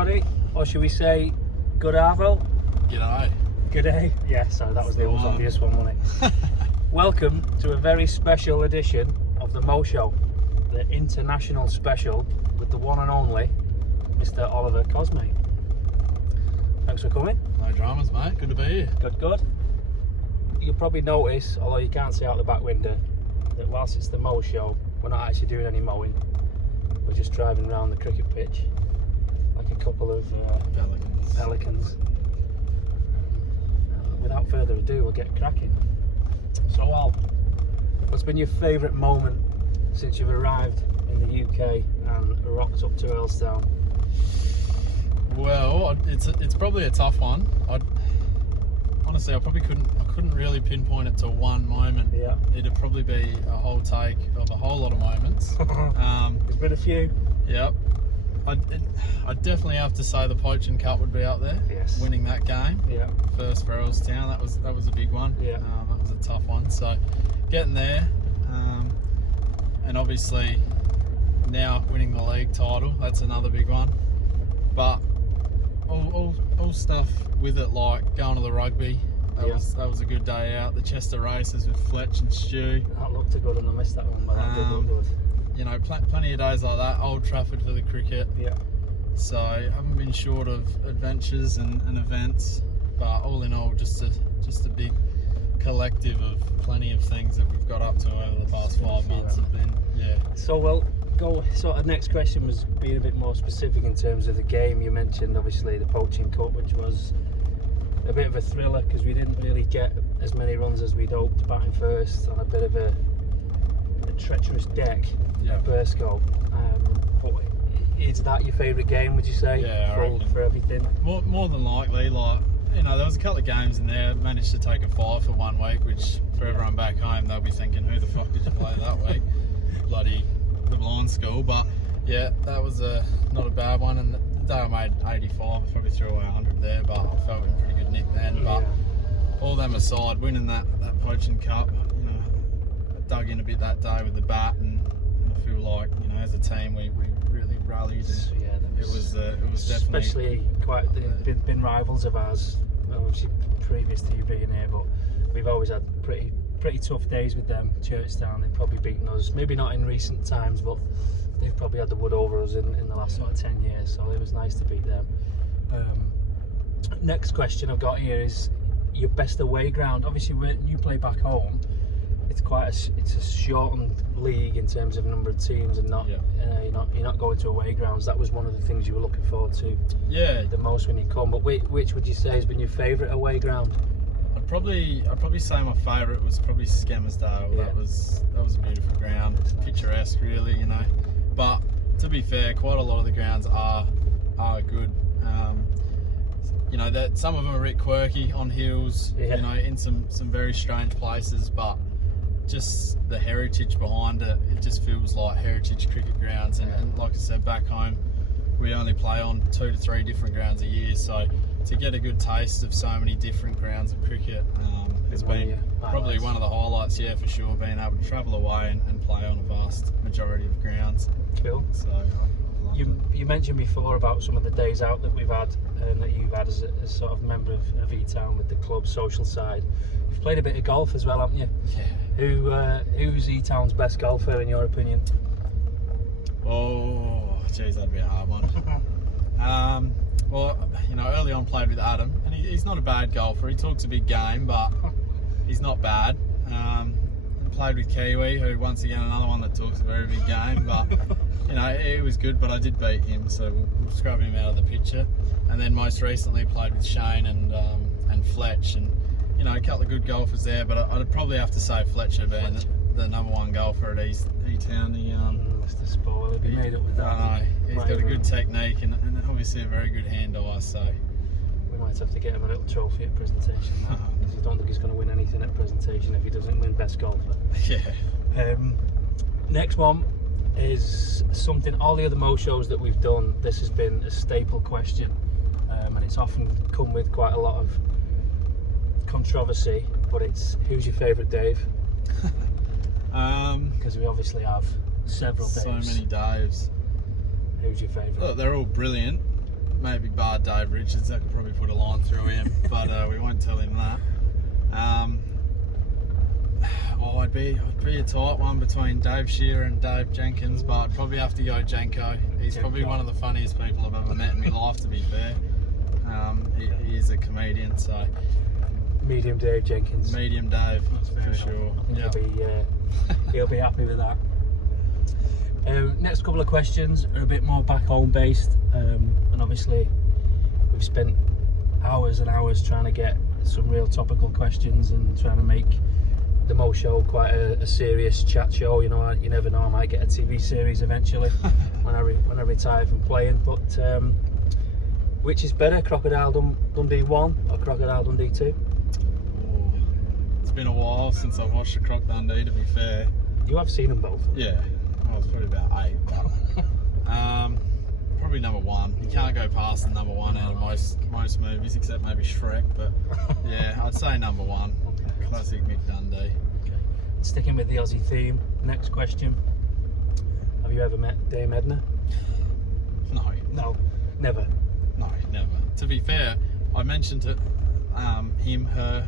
everybody, or should we say good arvo? G'day. Good day. Yeah, sorry, that was the most obvious one, wasn't it? Welcome to a very special edition of the Mo Show, the international special with the one and only Mr. Oliver Cosme. Thanks for coming. No dramas, mate. Good to be here. Good. You'll probably notice, although you can't see out the back window, that whilst it's the Mo Show, we're not actually doing any mowing. We're just driving around the cricket pitch like a couple of pelicans. Without further ado, we'll get cracking. So, Al, what's been your favourite moment since you've arrived in the UK and rocked up to Earlstown? Well, it's probably a tough one. Honestly, I couldn't really pinpoint it to one moment. Yeah. It'd probably be a whole take of a whole lot of moments. There's been a few. Yep. I'd definitely have to say the Poaching Cup would be up there. Yes. Winning that game. Yeah. First for Earlstown, that was a big one. Yeah. That was a tough one. So getting there, and obviously now winning the league title, that's another big one. But all stuff with it, like going to the rugby. That was a good day out. The Chester races with Fletch and Stu. That looked good and I missed that one, but that did look good. You know, plenty of days like that. Old Trafford for the cricket. Yeah. So haven't been short of adventures and events, but all in all, just a big collective of plenty of things that we've got up to over the past 5 months. Have been, yeah. So we'll go. So the next question was being a bit more specific in terms of the game. You mentioned obviously the Poaching Cup, which was a bit of a thriller because we didn't really get as many runs as we'd hoped, batting first on a bit of a treacherous deck. Yeah. Burscough. But is that your favourite game, would you say? Yeah, I reckon. For everything? More than likely, like, you know, there was a couple of games in there. Managed to take a 5 for 1 week, which for everyone back home, they'll be thinking, who the fuck did you play that week? Bloody the blind school. But yeah, that was not a bad one. And the day I made 85, I probably threw away 100 there, but I felt in pretty good nick then. But all them aside, winning that Poaching Cup, you know, I dug in a bit that day with the bat, and I feel like, you know, as a team we really rallied. And it was definitely, especially they've been rivals of ours, obviously previous to you being here, but we've always had pretty tough days with them. Churchtown, they've probably beaten us, maybe not in recent times, but they've probably had the wood over us in the last sort of 10 years, so it was nice to beat them. Next question I've got here is your best away ground. Obviously when you play back home, it's a shortened league in terms of number of teams, and you're not going to away grounds. That was one of the things you were looking forward to the most when you come. But which would you say has been your favourite away ground? I'd probably say my favourite was probably Scammerdale. Yeah. That was a beautiful ground, picturesque really, you know. But to be fair, quite a lot of the grounds are good. You know, that some of them are a bit quirky on hills, you know, in some very strange places, but just the heritage behind it, it just feels like heritage cricket grounds. And like I said, back home we only play on 2 to 3 different grounds a year, so to get a good taste of so many different grounds of cricket has been probably one of the highlights, for sure, being able to travel away and play on a vast majority of grounds. Cool. So you mentioned before about some of the days out that we've had and that you've had as sort of member of E-Town with the club social side. You've played a bit of golf as well, haven't you? Yeah. Who's E-Town's best golfer in your opinion? Oh, geez, that'd be a hard one. Well, you know, early on played with Adam, and he's not a bad golfer. He talks a big game, but he's not bad. Played with Kiwi, who once again another one that talks a very big game, but you know, it was good. But I did beat him, so we'll scrub him out of the picture. And then most recently played with Shane and Fletch, and you know, a couple of good golfers there. But I'd probably have to say Fletcher being the number 1 golfer at E-Town. Mr. Spoil, he'll be made up with that. I know, he's got a good technique and obviously a very good hand-eye, so we might have to get him a little trophy at presentation now, because I don't think he's going to win anything at presentation if he doesn't win best golfer. Yeah. Next one is something, all the other Mo shows that we've done, this has been a staple question, and it's often come with quite a lot of controversy, but it's who's your favourite Dave? Because we obviously have several Daves. So many Daves. Who's your favourite? Look, they're all brilliant, maybe bar Dave Richards. I could probably put a line through him, but we won't tell him that. I'd be a tight one between Dave Shearer and Dave Jenkins, but I'd probably have to go Jenko. He's probably one of the funniest people I've ever met in my life, to be fair. He is a comedian, so... Medium Dave Jenkins. Medium Dave, for sure. I think he'll be happy with that. Next couple of questions are a bit more back home based, and obviously we've spent hours and hours trying to get some real topical questions and trying to make the Mo Show quite a serious chat show. You know, you never know, I might get a TV series eventually when I retire from playing. But which is better, Crocodile Dundee 1 or Crocodile Dundee 2? Oh, it's been a while since I've watched the Croc Dundee, to be fair. You have seen them both? Yeah, I was probably about 8. But, probably number 1. You can't go past the number 1 out of most movies, except maybe Shrek. But yeah, I'd say number 1. Okay. Classic Mick Dundee. Okay. Sticking with the Aussie theme, next question. Have you ever met Dame Edna? No. No, never. No, never. To be fair, I mentioned it, him, her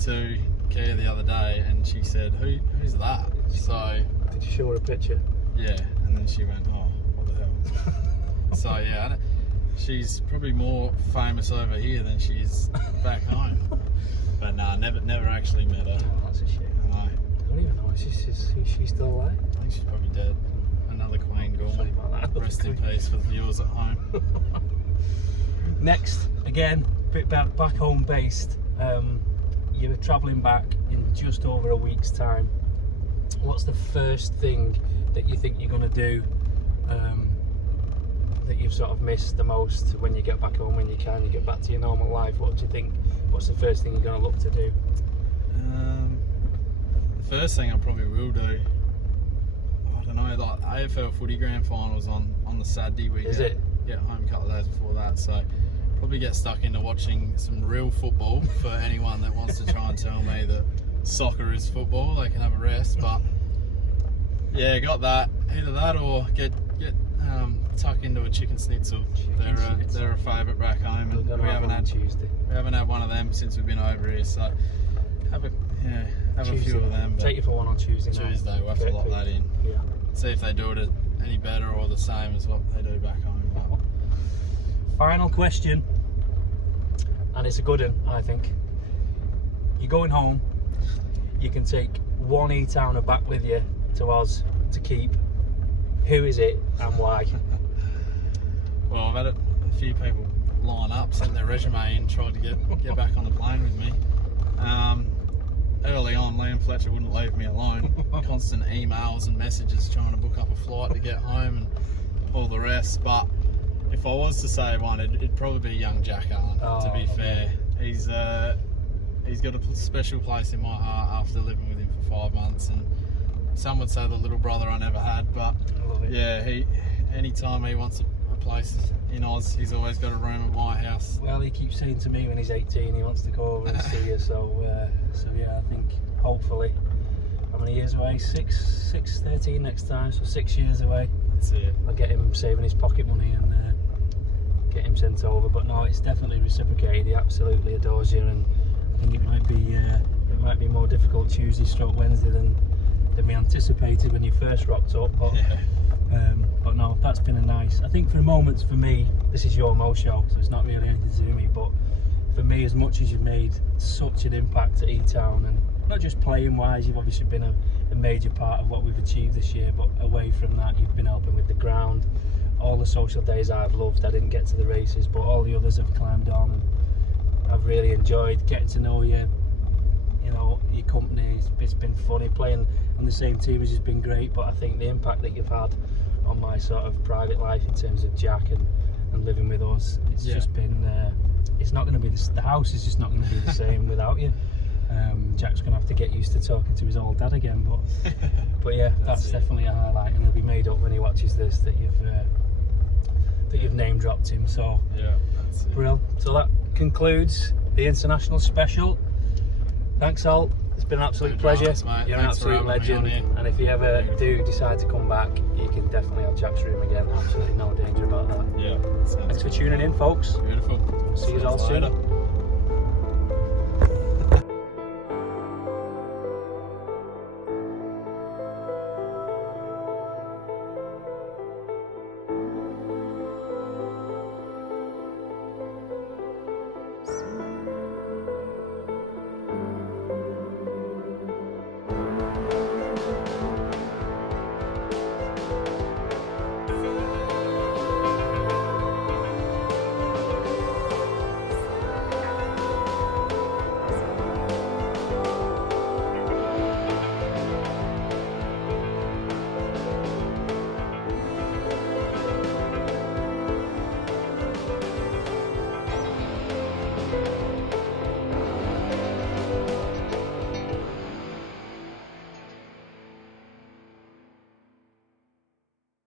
to Kia the other day, and she said, "Who's that?" So did you show her a picture? Yeah, and then she went, "Oh, what the hell?" So yeah, she's probably more famous over here than she is back home. But nah, never actually met her. Oh, that's a shame. No. I don't even know. Is she still alive? I think she's probably dead. Another Queen Gorman. Rest in peace for the viewers at home. Next, again, bit back home based. You're travelling back in just over a week's time. What's the first thing that you think you're going to do that you've sort of missed the most when you get back home, when you get back to your normal life? What do you think? What's the first thing you're going to look to do? The first thing I probably will do, I don't know, like AFL Footy Grand Finals on the Saturday. We Is it? Get home a couple of days before that, so probably get stuck into watching some real football. For anyone that wants to try and tell me that soccer is football, they can have a rest. But yeah, got that. Either that or get tucked into a chicken schnitzel. They're a favourite back home, and we haven't had one of them since we've been over here. So have a few of them. Take you for one on Tuesday. Tuesday, we'll have to lock that in. Yeah. See if they do it any better or the same as what they do back home. But final question, and it's a good one, I think. You're going home. You can take one E-Towner back with you to Oz to keep. Who is it and why? Well, I've had a few people line up, sent their resume in, tried to get back on the plane with me. Early on, Liam Fletcher wouldn't leave me alone. Constant emails and messages trying to book up a flight to get home and all the rest. But if I was to say one, it'd probably be young Jack Allen, to be fair. He's got a special place in my heart after living with him for 5 months. And some would say the little brother I never had, but yeah, anytime he wants a place in Oz, he's always got a room at my house. Well, he keeps saying to me when he's 18 he wants to go over and see you, so yeah, I think hopefully, how many years away? 13 next time, so 6 years away. That's it. I'll get him saving his pocket money and get him sent over. But no, it's definitely reciprocated. He absolutely adores you, and I think it might be more difficult Tuesday/Wednesday than we anticipated when you first rocked up. But but no, that's been a nice. I think for the moments, for me, this is your Mo Show, so it's not really anything to do with me. But for me, as much as you've made such an impact at E-Town, and not just playing wise, you've obviously been a major part of what we've achieved this year. But away from that, you've been helping with the ground. All the social days I've loved. I didn't get to the races, but all the others have climbed on, and I've really enjoyed getting to know you. You know, your company, it's been funny. Playing on the same team has just been great, but I think the impact that you've had on my sort of private life in terms of Jack and living with us, it's just been, it's not going to be, the house is just not going to be the same without you. Jack's going to have to get used to talking to his old dad again, but yeah, that's definitely a highlight, and he'll be made up when he watches this that you've name dropped him. So yeah, that's it. Brill. So that concludes the international special. Thanks, Al. It's been an absolute pleasure. Mate. You're an absolute legend. And if you ever do decide to come back, you can definitely have Jack's room again. Absolutely no danger about that. Yeah. Thanks for tuning in, folks. Beautiful. See you all soon. Later.